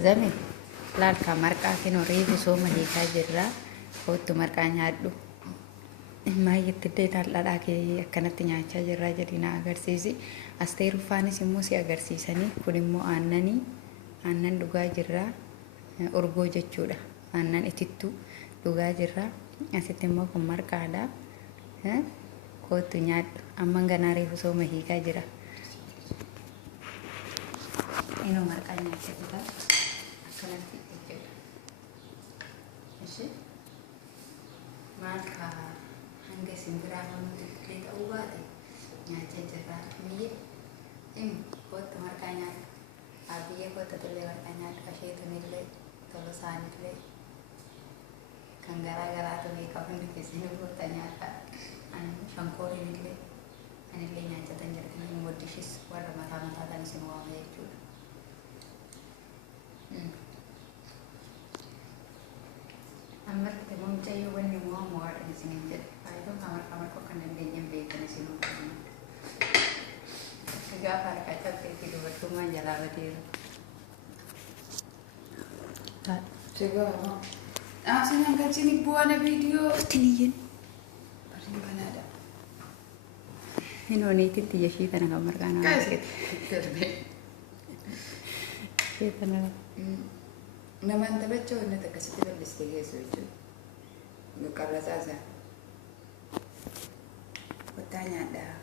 Zame laal ka marqaatiin horii bisooma hiikaa jirra. Kootu marqaa nyaadhu. Maayitti illee tal'aadhaa kee akkanatti nyaachaa jirraa jedhi na agarsiisi. Asteer Uffaanis immoo si agarsiisanii kun immoo aannan dhugaa jirraa urgoo jechuudha. Aannan itittuu dhugaa jirraa. Asitti immoo kun marqaadha. Kootu nyaadhu. Amman ganaa reefu sooma hiikaa jira. Inuu marqaa nyaachaa jira. Akkanatti jechuudha. Ishi maal kaa hanga simbiraa namoota illee ta'uu baate nyaachaa jirra. Miyyee kootu marqaa nyaadhu. Abiyyee kootu illee marqaa nyaadhu. Asheetunillee Tolosaanillee kan garaa tulee qabuun keessanii goota nyaadhaa. Shankoorinillee anillee nyaachatan jirtan hin waddishis warra mataa kan isin waame jechuudha. Ammarratti immoo mucayyoo wanni waamu waadhan isiniin jedhe. Faayidoon marqaa kan dandeenyeen beekan isin hojjetan. Gaafa harkaa cabseetti dubartummaan jalaa badeera. Asing angkat sini buana video. Tiniyin. Paling banada. Ini wanita tiya sih tanah kamar kanan. Kita nala. Naman tabacho na takasiti balestige suju. Ngakabla sasa. Kutanya dah.